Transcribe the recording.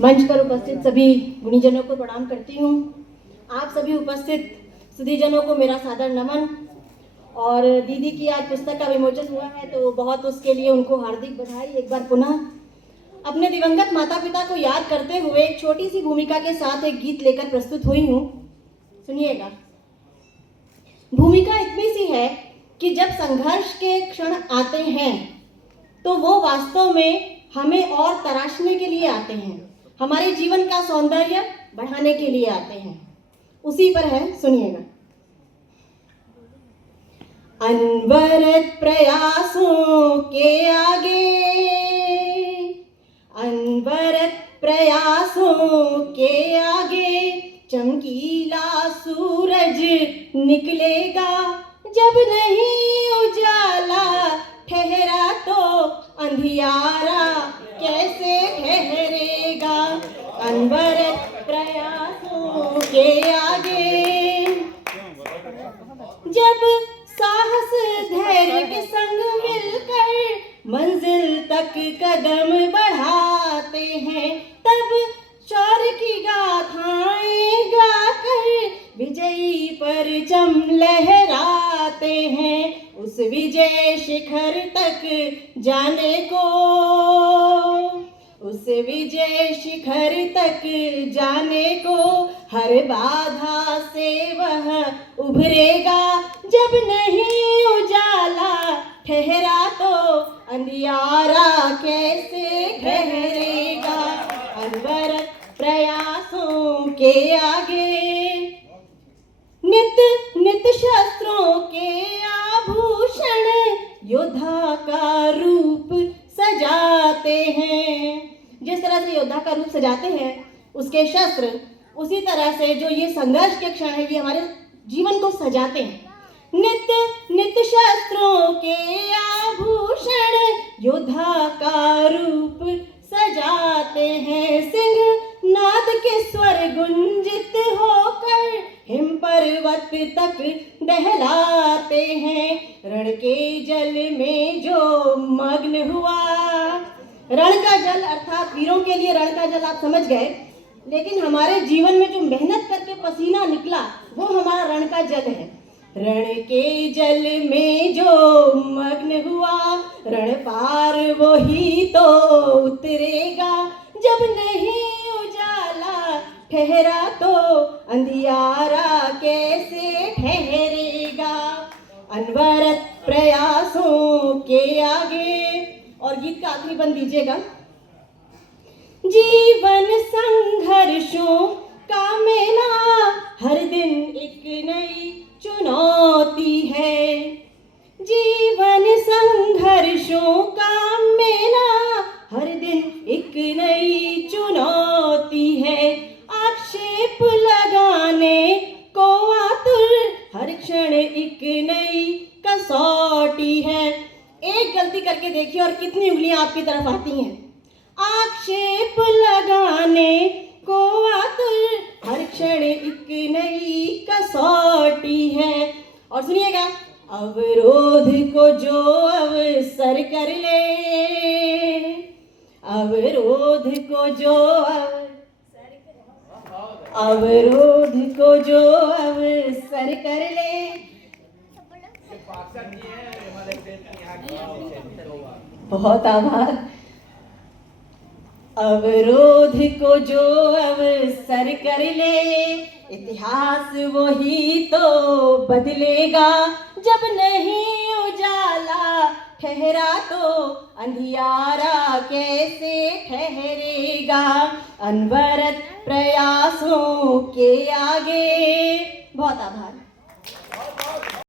मंच पर उपस्थित सभी गुणीजनों को प्रणाम करती हूँ। आप सभी उपस्थित सुधीजनों को मेरा सादर नमन। और दीदी की आज पुस्तक का विमोचन हुआ है तो बहुत उसके लिए उनको हार्दिक बधाई। एक बार पुनः अपने दिवंगत माता पिता को याद करते हुए एक छोटी सी भूमिका के साथ एक गीत लेकर प्रस्तुत हुई हूँ, सुनिएगा। भूमिका इतनी सी है कि जब संघर्ष के क्षण आते हैं तो वो वास्तव में हमें और तराशने के लिए आते हैं, हमारे जीवन का सौंदर्य बढ़ाने के लिए आते हैं। उसी पर है, सुनिएगा। अनवरत प्रयासों के आगे, अनवरत प्रयासों के आगे चमकीला सूरज निकलेगा। जब नहीं उजाला ठहरा तो अंधियारा कैसे ठहरेगा। अनवरत प्रयासों के आगे जब साहस धैर्य के संग मिलकर मंजिल तक कदम बढ़ाते हैं, तब शौर्य की गाथाएं गाकर विजयी परचम लहराते हैं। उस विजय शिखर तक जाने को, उस विजय शिखर तक जाने को हर बाधा से वह उभरेगा। जब नहीं उजाला ठहरा तो अंधियारा कैसे ठहरेगा। अनवरत प्रयासों के आगे नित नित शस्त्रों के आभूषण योद्धा का रूप सजाते हैं। जिस तरह से योद्धा का रूप सजाते हैं उसके शस्त्र, उसी तरह से जो ये संघर्ष के क्षण है ये हमारे जीवन को सजाते हैं। नित नित शस्त्रों के आभूषण योद्धा का रूप सजाते हैं। सिंह नाद के स्वर गुंजित होकर हिम पर्वत तक दहलाते हैं। रण के जल में जो मग्न हुआ, रण का जल अर्थात वीरों के लिए रण का जल आप समझ गए, लेकिन हमारे जीवन में जो मेहनत करके पसीना निकला वो हमारा रण का जल है। रण के जल में जो मग्न हुआ रण पार वही तो उतरेगा। जब नहीं उजाला ठहरा तो अंधियारा कैसे ठहरेगा। अनवरत प्रयासों के आगे। और गीत का आखिरी बंद दीजिएगा। जीवन संघर्षों का मेला, हर दिन एक नई चुनौती है। जीवन संघर्षों का मेला, हर दिन एक नई चुनौती है। आक्षेप लगाने को आतुर, हर क्षण एक नई कसौटी है। एक गलती करके देखिए और कितनी उंगलियां आपकी तरफ आती हैं। आक्षेप लगाने को आतुर, हर क्षण एक नई कसौटी है। और सुनिएगा। अवरोध को जो अवसर कर ले, अवरोध को जो अवरोध को जो अवसर कर ले। बहुत आभार। अवरोध को जो अवसर कर ले, इतिहास वही तो बदलेगा। जब नहीं उजाला ठहरा तो अंधियारा कैसे ठहरेगा। अनवरत प्रयासों के आगे। बहुत आभार।